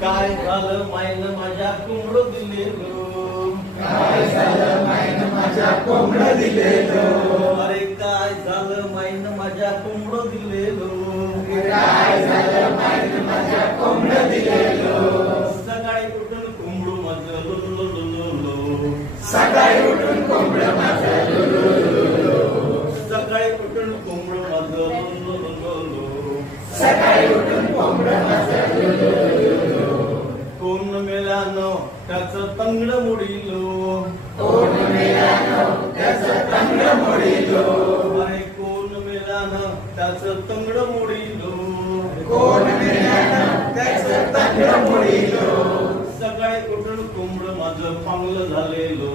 काय झालं मायनं माझ्या कोंबडं दिलेलं, काय झालं मायनं माझ्या कोंबडं दिलेलं, अरे काय झालं मायनं माझ्या कोंबडं दिलेलं, काय झालं मायनं माझ्या कोंबडं दिलेलं. सकाळी उठून कोंबडं माझं लुलुलुलुलु, सकाळी उठून कोंबडं माझं लुलुलुलु, सकाळी उठून कोंबडं माझं लुलुलुलुलु, सकाळी उठून कोंबडं माझं लुलुलुलु. कोण मेल्यानं त्याचं तंगड मोडीलो, कोण मेल्यानं त्याचं तंगड मोडीलो, अरे कोण मेल्यानं त्याचं तंगड मोडीलो, कोण मेल्यानं त्याचं तंगड मोडीलो. सकाळी उठून कोंबडं माझं पांगलं झालेलो,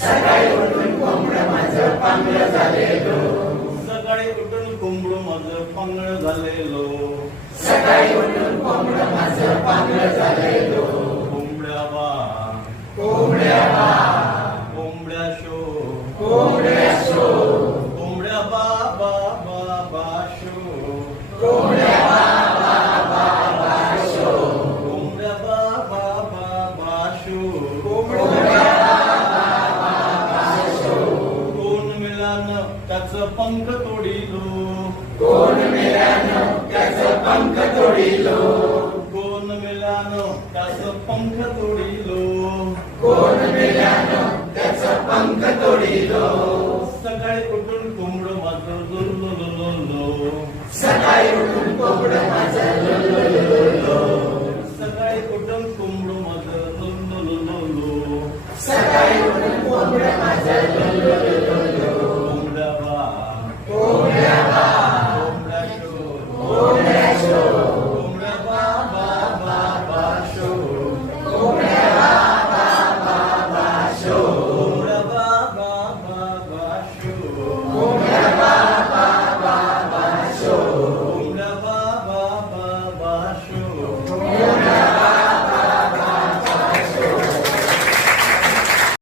सकाळी उठून कोंबडं माझं पांगलं झालेलो, सकाळी उठून कोंबडं माझं पांगळ झालेलो, सकाळी उठून कोंबडं माझं पांगलं झालेलो. कोंबड्या बा कोंबड्या बा कोंबड्या शो, कोंबड्या शो, कोंबड्या बा बा बा बा शो, कोंबड्या बा बा बा बा शो, कोंबड्या बा बा बा बा शो, कोंबड्या बा बा बा शो. कोण मिळालं त्याचं पंख तोडीलो, कोण मेल्यानं त्याचं पंख तोडीलो, कोण मिळालं त्याचं पंख तोडीलो, कोण मेल्यानं त्याचं पंख तोडीलो. सकाळी उठून कोंबडं माझं लुलुलुलुलु, सकाळी उठून कोंबडं